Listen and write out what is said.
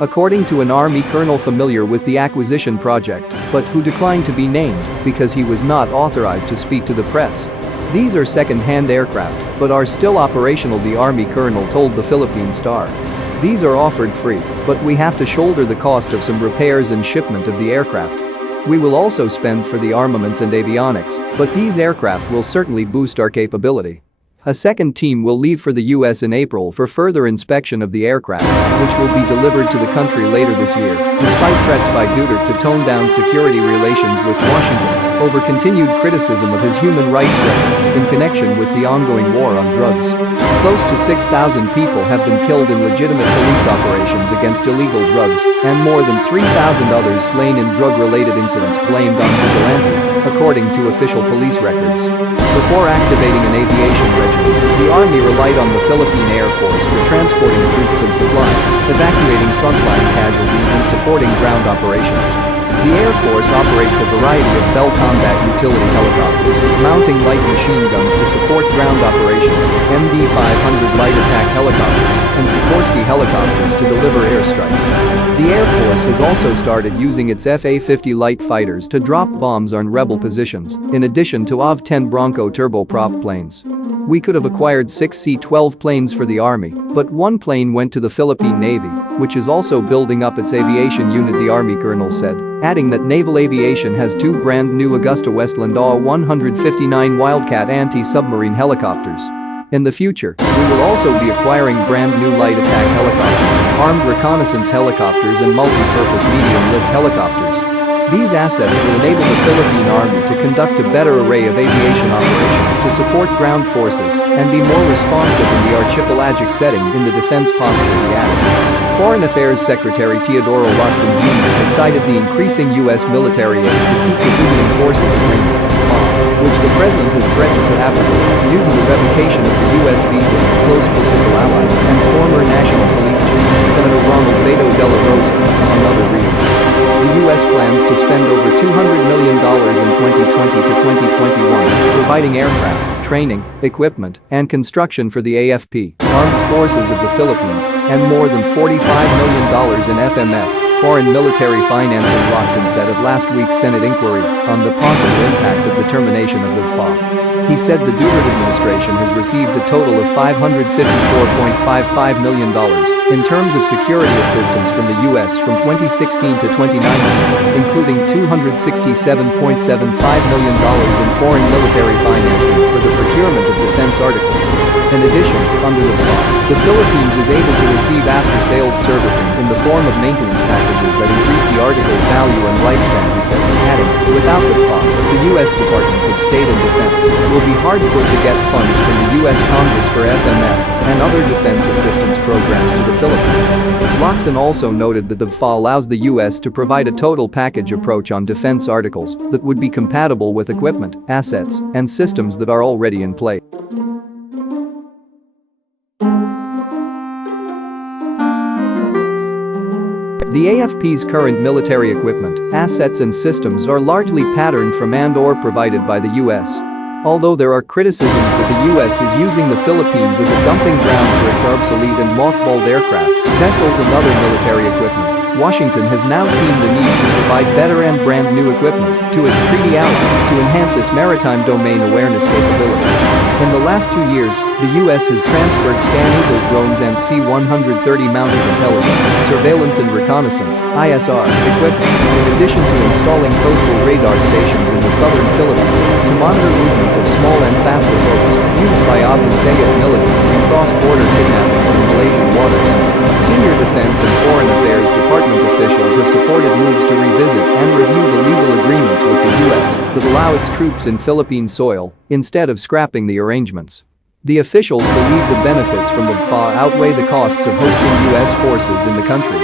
according to an Army colonel familiar with the acquisition project, but who declined to be named because he was not authorized to speak to the press. These are second-hand aircraft, but are still operational, the Army colonel told the Philippine Star. These are offered free, but we have to shoulder the cost of some repairs and shipment of the aircraft. We will also spend for the armaments and avionics, but these aircraft will certainly boost our capability. A second team will leave for the US in April for further inspection of the aircraft, which will be delivered to the country later this year, despite threats by Duterte to tone down security relations with Washington over continued criticism of his human rights record in connection with the ongoing war on drugs. Close to 6,000 people have been killed in legitimate police operations against illegal drugs, and more than 3,000 others slain in drug-related incidents blamed on vigilantes, according to official police records. Before activating an aviation regiment, the Army relied on the Philippine Air Force for transporting troops and supplies, evacuating frontline casualties and supporting ground operations. The Air Force operates a variety of Bell combat utility helicopters, mounting light machine guns to support ground operations, MD-500 light attack helicopters, and Sikorsky helicopters to deliver airstrikes. The Air Force has also started using its F-A-50 light fighters to drop bombs on rebel positions, in addition to AH-10 Bronco turboprop planes. We could have acquired 6 C-12 planes for the Army, but one plane went to the Philippine Navy, which is also building up its aviation unit, the Army colonel said, adding that naval aviation has 2 brand new Augusta Westland AH-159 Wildcat anti-submarine helicopters. In the future, we will also be acquiring brand new light attack helicopters, armed reconnaissance helicopters and multi-purpose medium-lift helicopters. These assets will enable the Philippine Army to conduct a better array of aviation operations to support ground forces and be more responsive in the archipelagic setting in the defense posture, he added. Foreign Affairs Secretary Teodoro Locsin Jr. has cited the increasing U.S. military aid to keep the visiting forces agreement, which the president has threatened to abrogate due to the revocation of the U.S. visa to close political ally and former National Police Chief, Senator Ronald Beto de la Rosa, among other reasons. The U.S. plans to spend over $200 million in 2020 to 2021 providing aircraft, training, equipment, and construction for the AFP, Armed Forces of the Philippines, and more than $45 million in FMF, foreign military financing, Locsin said at last week's Senate inquiry on the possible impact of the termination of the FA. He said the Duterte administration has received a total of $554.55 million in terms of security assistance from the U.S. from 2016 to 2019, including $267.75 million in foreign military financing for the procurement of defense articles. In addition, under the FA, the Philippines is able to receive after-sales servicing in the form of maintenance packages that increase the article's value and lifespan, he said, adding, without the FA, the U.S. Departments of State and Defense will be hard put to get funds from the U.S. Congress for FMF and other defense assistance programs to the Philippines. Locsin also noted that the FA allows the U.S. to provide a total package approach on defense articles that would be compatible with equipment, assets, and systems that are already in place. The AFP's current military equipment, assets and systems are largely patterned from and/or provided by the U.S. Although there are criticisms that the U.S. is using the Philippines as a dumping ground for its obsolete and mothballed aircraft, vessels and other military equipment, Washington has now seen the need to provide better and brand new equipment to its treaty ally to enhance its maritime domain awareness capability. In the last 2 years, the U.S. has transferred Scan-Eagle drones and C-130 mounted intelligence, surveillance and reconnaissance (ISR) equipment, in addition to installing coastal radar stations in the southern Philippines to monitor movements of small and faster boats used by Abu Sayyaf militants in cross-border kidnapping in Malaysian waters. Senior defense and foreign affairs department officials have supported moves to revisit and review the legal agreements with the U.S. that allow its troops in Philippine soil, instead of scrapping the arrangements. The officials believe the benefits from the FA outweigh the costs of hosting U.S. forces in the country.